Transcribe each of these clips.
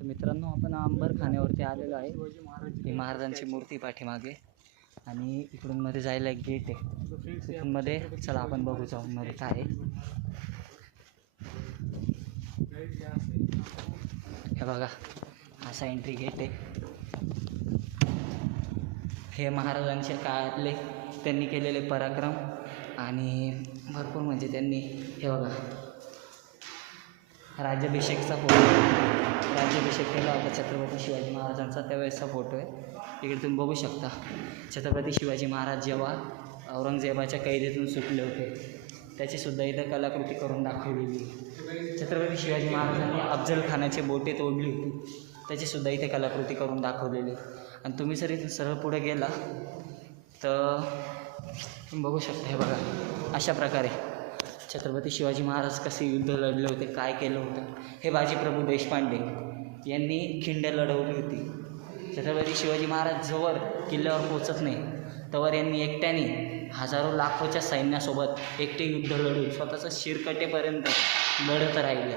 तर मित्रांनो, आपण अंबरखान्यावरती आलेलो आहे. ही महाराजांची मूर्ती पाठीमागे आणि इकडून मध्ये जायला एक गेट आहे. तिथून मध्ये चला आपण बघू जाऊ मध्ये काय आहे. हे बघा, असा एंट्री गेट आहे. हे महाराजांच्या काळातले त्यांनी केलेले पराक्रम आणि भरपूर म्हणजे त्यांनी हे बघा राज्याभिषेकचा केला होता छत्रपती शिवाजी महाराजांचा, त्यावेळेसचा फोटो आहे. इकडे तुम्ही बघू शकता छत्रपती शिवाजी महाराज जेव्हा औरंगजेबाच्या कैदेतून सुटले होते त्याचीसुद्धा इथं कलाकृती करून दाखवलेली. छत्रपती शिवाजी महाराजांनी अफजल खानाची बोटे तोडली होती त्याचीसुद्धा इथे कलाकृती करून दाखवलेली. आणि तुम्ही जर इथून सरळ पुढे गेला तर तुम्ही बघू शकता. हे बघा, अशा प्रकारे छत्रपती शिवाजी महाराज कसे युद्ध लढले होते, काय केलं होतं. हे बाजीप्रभू देशपांडे यांनी खिंड लढवली होती. छत्रपती शिवाजी महाराज जोवर किल्ल्यावर पोचत नाही तोवर यांनी एकट्याने हजारो लाखोच्या सैन्यासोबत एकटे युद्ध लढून स्वतःचं शिरकटेपर्यंत लढत राहिले.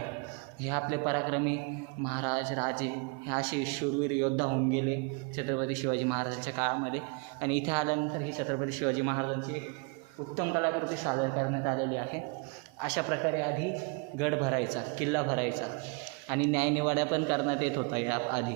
हे आपले पराक्रमी महाराज राजे हे असे शूरवीर योद्धा होऊन गेले छत्रपती शिवाजी महाराजांच्या काळामध्ये. आणि इथे आल्यानंतर ही छत्रपती शिवाजी महाराजांची उत्तम कलाकृती सादर करण्यात आलेली आहे. अशा प्रकारे आधी गड भरायचा, किल्ला भरायचा आणि न्यायनिवाडा पण करण्यात येत होता या आधी.